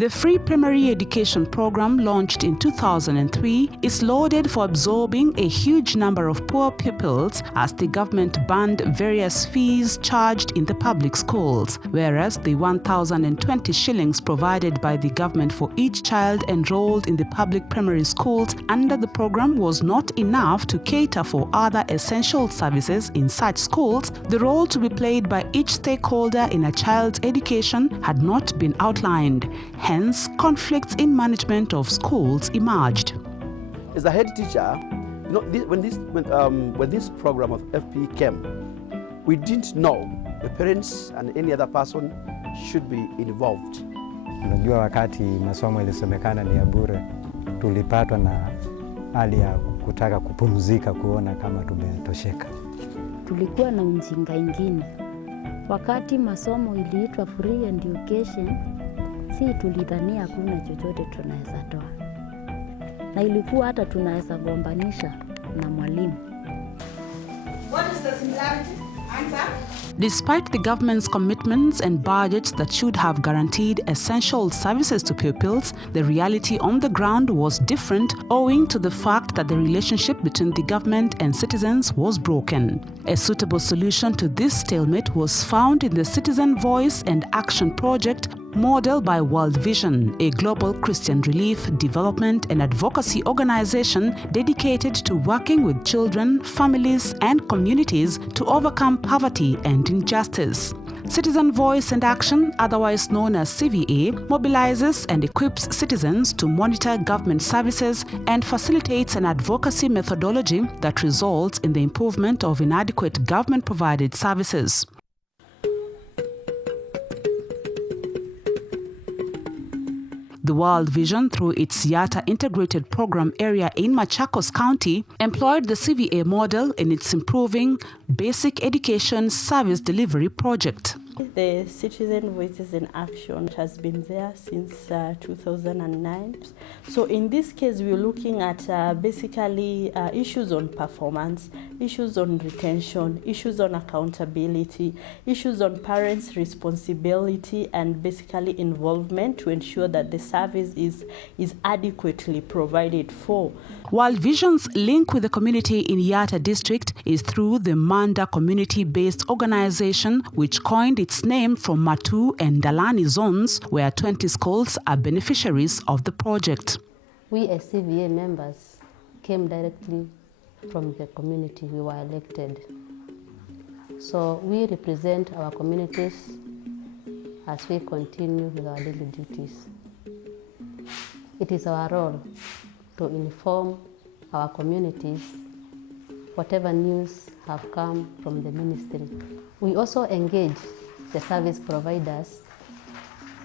The free primary education program, launched in 2003, is lauded for absorbing a huge number of poor pupils as the government banned various fees charged in the public schools, whereas the 1,020 shillings provided by the government for each child enrolled in the public primary schools under the program was not enough to cater for other essential services in such schools. The role to be played by each stakeholder in a child's education had not been outlined. Hence, conflicts in management of schools emerged. As a head teacher, when this program of FP came, we didn't know the parents and any other person should be involved. Unajua, wakati masomo ilisemekana ni ya bure, tulipatwa na hali ya kutaka kupumzika, kuona kama tumetosheka. Tulikuwa na ujinga ingine. Wakati masomo iliitwa free education, si tulidhania hakuna chochote tunaweza toa. Na ilikuwa hata tunaweza gombanisha na mwalimu. What is the similarity? Answer. Despite the government's commitments and budgets that should have guaranteed essential services to pupils, the reality on the ground was different owing to the fact that the relationship between the government and citizens was broken. A suitable solution to this stalemate was found in the Citizen Voice and Action Project, modeled by World Vision, a global Christian relief, development and advocacy organization dedicated to working with children, families and communities to overcome poverty and injustice. Citizen Voice and Action, otherwise known as CVA, mobilizes and equips citizens to monitor government services and facilitates an advocacy methodology that results in the improvement of inadequate government-provided services. The World Vision, through its Yata Integrated Program area in Machakos County, employed the CVA model in its Improving Basic Education Service Delivery project. The Citizen Voices in Action has been there since 2009. So in this case, we're looking at basically issues on performance, issues on retention, issues on accountability, issues on parents' responsibility and basically involvement to ensure that the service is adequately provided for. World Vision's link with the community in Yata district is through the Manda community-based organization, which coined its name from Matu and Dalani zones, where 20 schools are beneficiaries of the project. We as CVA members came directly from the community. We were elected. So we represent our communities as we continue with our daily duties. It is our role to inform our communities whatever news have come from the ministry. We also engage the service providers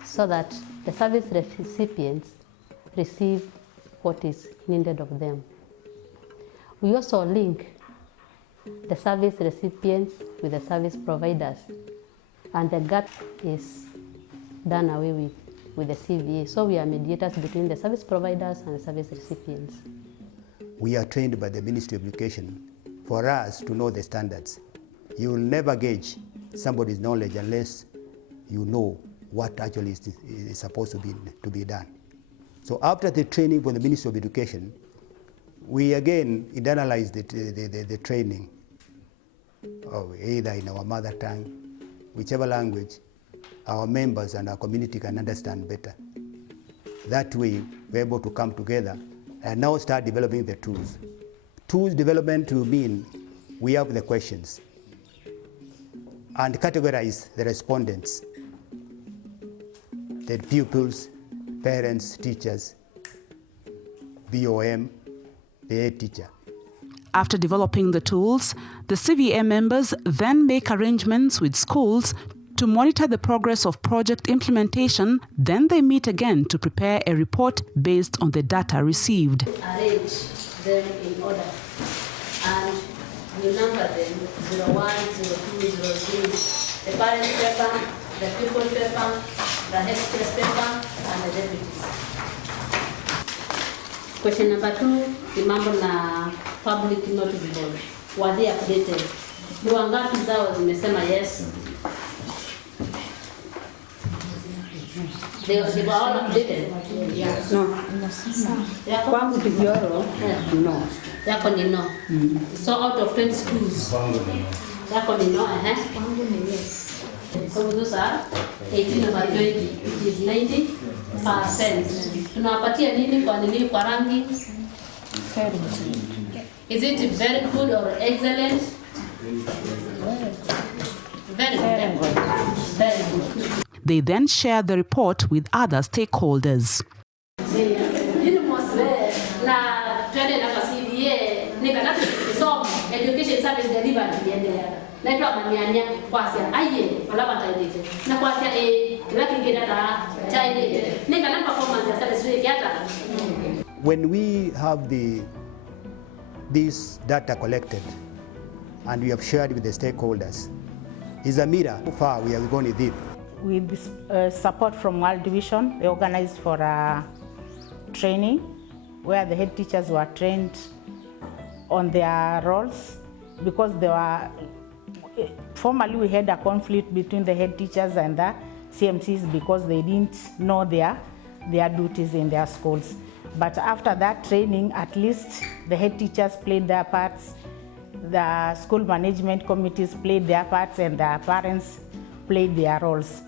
so that the service recipients receive what is needed of them. We also link the service recipients with the service providers, and the gap is done away with the CVA. So we are mediators between the service providers and the service recipients. We are trained by the Ministry of Education for us to know the standards. You will never gauge somebody's knowledge unless you know what actually is supposed to be done. So after the training from the Ministry of Education, we again internalize the training of either in our mother tongue, whichever language our members and our community can understand better. That way, we're able to come together and now start developing the tools. Tools development will mean we have the questions and categorize the respondents, the pupils, parents, teachers, BOM, the head teacher. After developing the tools, the CVA members then make arrangements with schools to monitor the progress of project implementation. Then they meet again to prepare a report based on the data received. Arrange them in order and we number them 01, 02, 03, the parent paper, the pupil paper, the head paper, and the deputies. Question number 2, ni mambo na public notice board. Were they updated? Ni wangapi zao zimesema yes? They were all updated. No. Kwangu Kivyoro, no. Yako ni no. So out of 20 schools. Yako ni no, Kwangu ni yes. So those are 18 over 20, which is 90%. Tunawapatia nini kwa ranking? Very good. Is it very good or excellent? Very good. Very good. They then share the report with other stakeholders. Education service delivery When we have this data collected and we have shared with the stakeholders, is a mirror how far we are going with it. With this, support from World Division, they organized for a training where the head teachers were trained on their roles, because they were formerly we had a conflict between the head teachers and the CMCs because they didn't know their duties in their schools. But after that training, at least the head teachers played their parts, the school management committees played their parts, and the parents played their roles.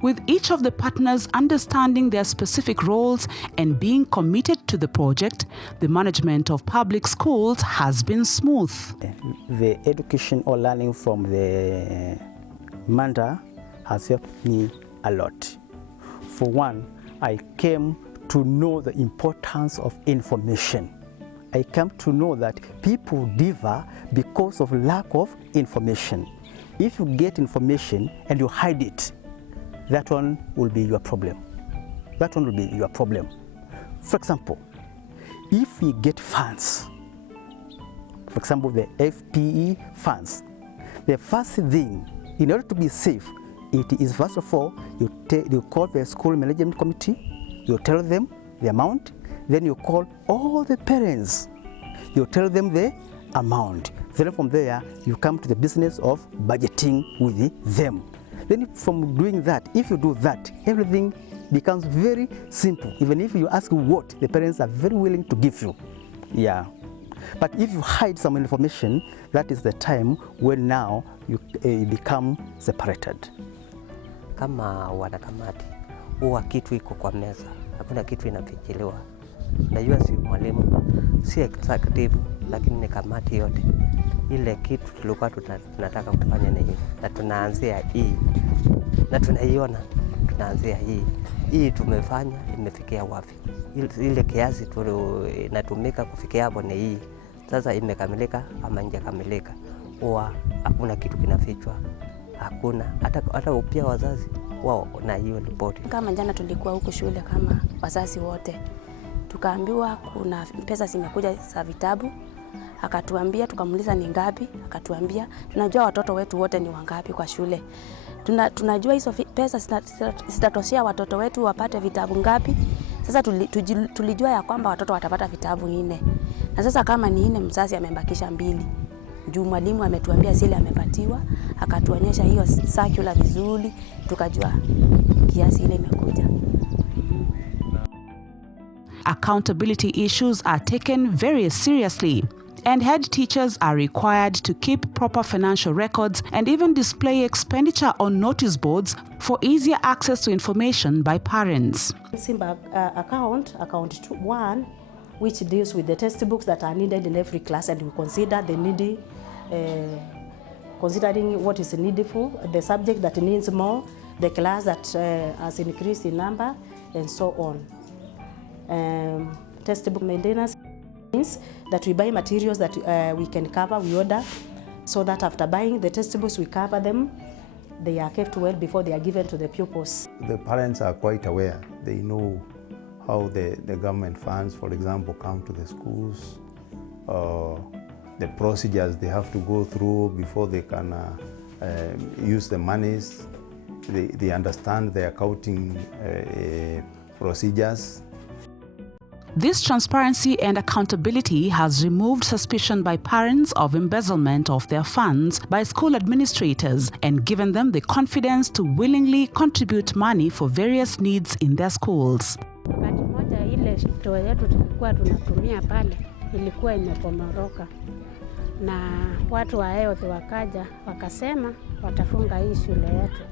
With each of the partners understanding their specific roles and being committed to the project, the management of public schools has been smooth. The education or learning from the Manda has helped me a lot. For one, I came to know the importance of information. I came to know that people differ because of lack of information. If you get information and you hide it, that one will be your problem. That one will be your problem. For example, if we get funds, for example, the FPE funds, the first thing, in order to be safe, it is first of all, you call the school management committee, you tell them the amount, then you call all the parents, you tell them the amount. Then from there, you come to the business of budgeting with them. Then from doing that, if you do that, everything becomes very simple. Even if you ask what, the parents are very willing to give you. Yeah. But if you hide some information, that is the time when now you become separated. Kama wanakamati, huwa kitu iko kwa meza, hakuna kitu inafichiliwa. Najua si mwalimu, si executive, lakini ni kamati yote. Ile kitu tulikuwa tunataka kufanya ni hii, na tunaanzia hii, na tunaiona tunaanzia hii. Hii tumefanya, imefikia wapi? Ile kiasi inatumika kufikia hapo ni hii. Sasa imekamilika ama haijakamilika. Huwa hakuna kitu kinafichwa. Hakuna, hata pia wazazi wao na hiyo ripoti. Kama jana tulikuwa huko shule kama wazazi wote, tukaambiwa kuna pesa zimekuja za vitabu, akatuambia, tukamuuliza ni ngapi, akatuambia tunajua watoto wetu wote ni wangapi kwa shule. Tunajua hizo pesa zitatoshea watoto wetu wapate vitabu ngapi. Sasa tulijua ya kwamba watoto watapata vitabu 4. Na sasa kama ni 4, mzazi amebakisha 2. Juu mwalimu ametuambia zile amepatiwa, akatuonyesha hiyo circular vizuri, tukajua kiasi ile imekuja. Accountability issues are taken very seriously, and head teachers are required to keep proper financial records and even display expenditure on notice boards for easier access to information by parents. Simba account 1, which deals with the textbooks that are needed in every class, and we consider the needy, considering what is needful, the subject that needs more, the class that has increased in number, and so on. Textbook maintenance means that we buy materials that we can cover, we order, so that after buying the textbooks we cover them, they are kept well before they are given to the pupils. The parents are quite aware. They know how the government funds, for example, come to the schools, the procedures they have to go through before they can use the monies. They understand the accounting procedures. This transparency and accountability has removed suspicion by parents of embezzlement of their funds by school administrators and given them the confidence to willingly contribute money for various needs in their schools. Wakati moja ile store yetu tulikuwa tunatumia pale ilikuwa imepomoroka, na watu wa health wakaja wakasema watafunga hii shule yetu.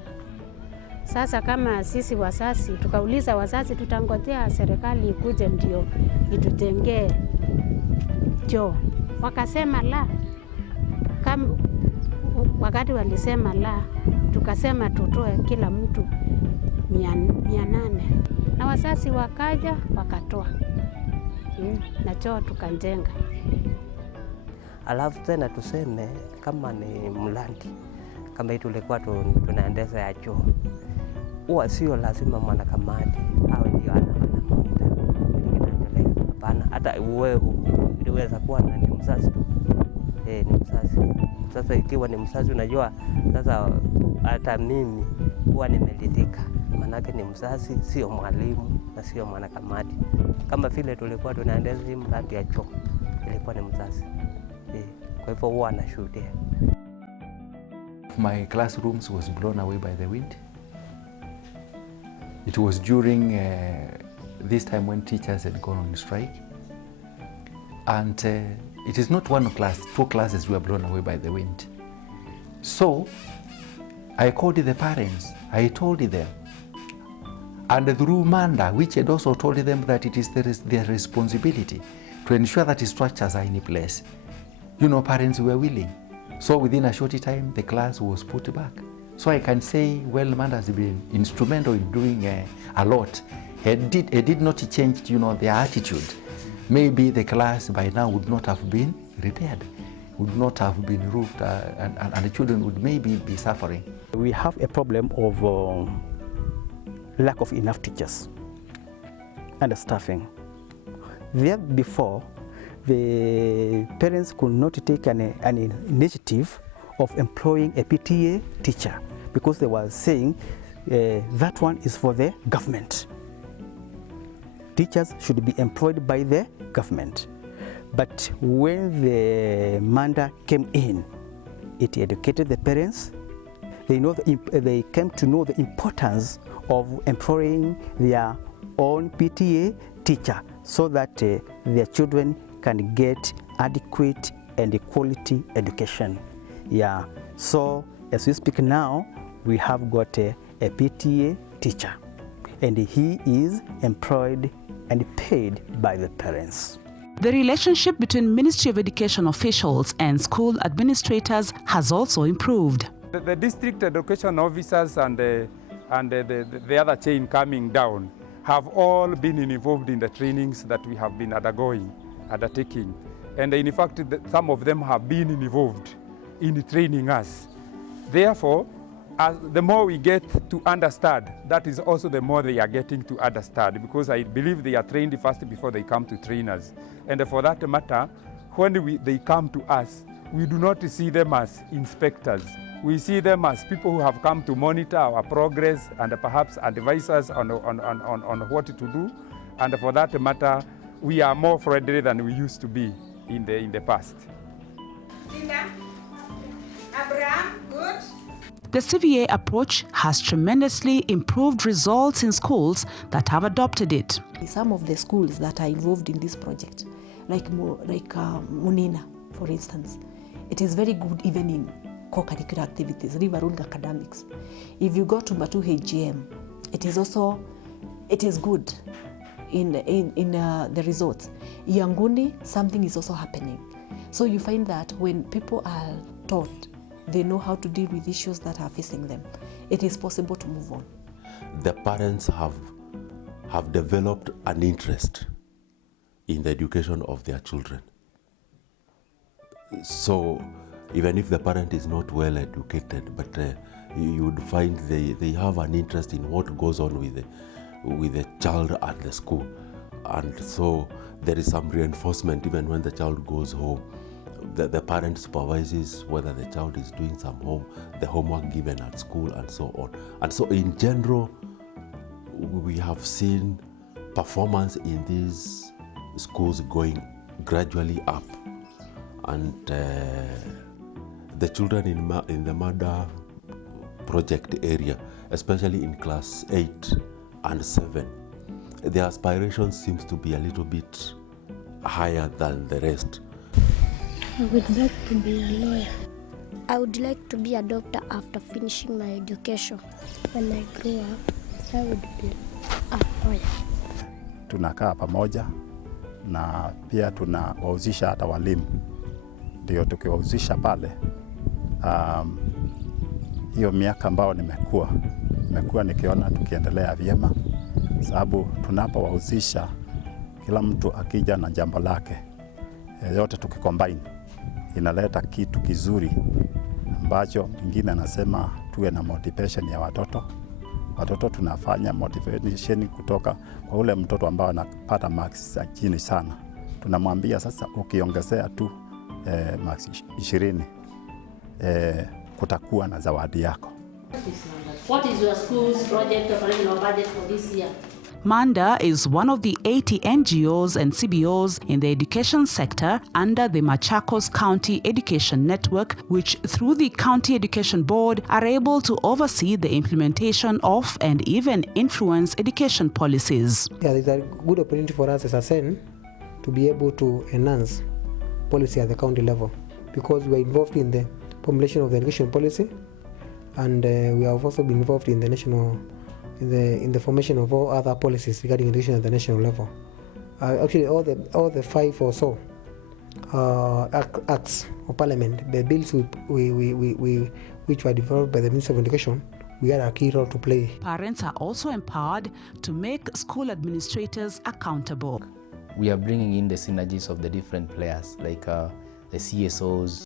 Sasa kama sisi wazazi tukauliza wazazi, tutangojea serikali ikuje ndio itutengee choo. Wakasema la. Wakati walisema la, tukasema tutoe kila mtu 800, na wazazi wakaja wakatoa na choo tukanjenga. Alafu tena tuseme kama ni mlandi, kama hii tulikuwa tunaendeza ya choo, huwa sio lazima mwanakamati awe ndio anamonita kinaendelea. Hapana, hata wewe unaweza kuwa ni mzazi tu. Ni mzazi. Sasa ikiwa ni mzazi, unajua sasa hata mimi huwa nimeridhika, manake ni mzazi, sio mwalimu na sio mwanakamati. Kama vile tulikuwa tunaendeza hii mradi ya choo, ilikuwa ni mzazi. Kwa hivyo huwa anashuhudia. My classrooms was blown away by the wind. It was during this time when teachers had gone on strike. And it is not one class, 2 classes were blown away by the wind. So I called the parents, I told them, and through Manda, which had also told them that it is their responsibility to ensure that the structures are in place. You know, parents were willing. So within a short time, the class was put back. So I can say, well, Manda has been instrumental in doing a lot. It did not change, you know, their attitude. Maybe the class by now would not have been repaired, would not have been roofed, and the children would maybe be suffering. We have a problem of lack of enough teachers and staffing. There before, the parents could not take an initiative of employing a PTA teacher because they were saying that one is for the government. Teachers should be employed by the government. But when the Manda came in, it educated the parents. They came to know the importance of employing their own PTA teacher so that their children can get adequate and quality education. Yeah. So as we speak now, we have got a PTA teacher, and he is employed and paid by the parents. The relationship between Ministry of Education officials and school administrators has also improved. The district education officers and the other chain coming down have all been involved in the trainings that we have been undertaking. And in fact, some of them have been involved in training us. Therefore, as the more we get to understand, that is also the more they are getting to understand, because I believe they are trained first before they come to train us. And for that matter, when they come to us, we do not see them as inspectors. We see them as people who have come to monitor our progress and perhaps advise us on what to do. And for that matter, we are more friendly than we used to be in the past. Linda, Abraham, good. The CVA approach has tremendously improved results in schools that have adopted it. Some of the schools that are involved in this project, like Munina, for instance, it is very good even in co-curricular activities, River Road academics. If you go to Matu HGM, it is good in the results. Yanguni, something is also happening. So you find that when people are taught, they know how to deal with issues that are facing them, it is possible to move on. The parents have developed an interest in the education of their children. So even if the parent is not well educated, but you would find they have an interest in what goes on with the child at the school. And so there is some reinforcement even when the child goes home. The parent supervises whether the child is doing the homework given at school and so on. And so in general, we have seen performance in these schools going gradually up, and the children in the Mada project area, especially in class 8 and 7, their aspiration seems to be a little bit higher than the rest. I would like to be a lawyer. I would like to be a doctor after finishing my education. When I grow up, I would be a lawyer. Tunakaa pamoja na pia tunawahusisha hata walimu, ndio tukiwahusisha pale. Hiyo miaka ambao nimekuwa nikiona tukiendelea vyema, sababu tunapowahusisha kila mtu akija na jambo lake, yote tukicombine inaleta kitu kizuri ambacho mwingine anasema tuwe na motivation ya watoto. Watoto tunafanya motivation kutoka kwa ule mtoto ambao anapata marks za chini sana. Tunamwambia sasa ukiongezea tu marks 20 kutakuwa na zawadi yako. What is your school's project operational budget for this year? MANDA is one of the 80 NGOs and CBOs in the education sector under the Machakos County Education Network, which through the County Education Board are able to oversee the implementation of and even influence education policies. Yeah, it's a good opportunity for us as a SEN to be able to enhance policy at the county level, because we are involved in the formulation of the education policy, and we have also been involved in the national in the formation of all other policies regarding education at the national level. Actually, all the 5 or so acts of parliament, the bills which were developed by the Ministry of Education, we had a key role to play. Parents are also empowered to make school administrators accountable. We are bringing in the synergies of the different players, like the CSOs,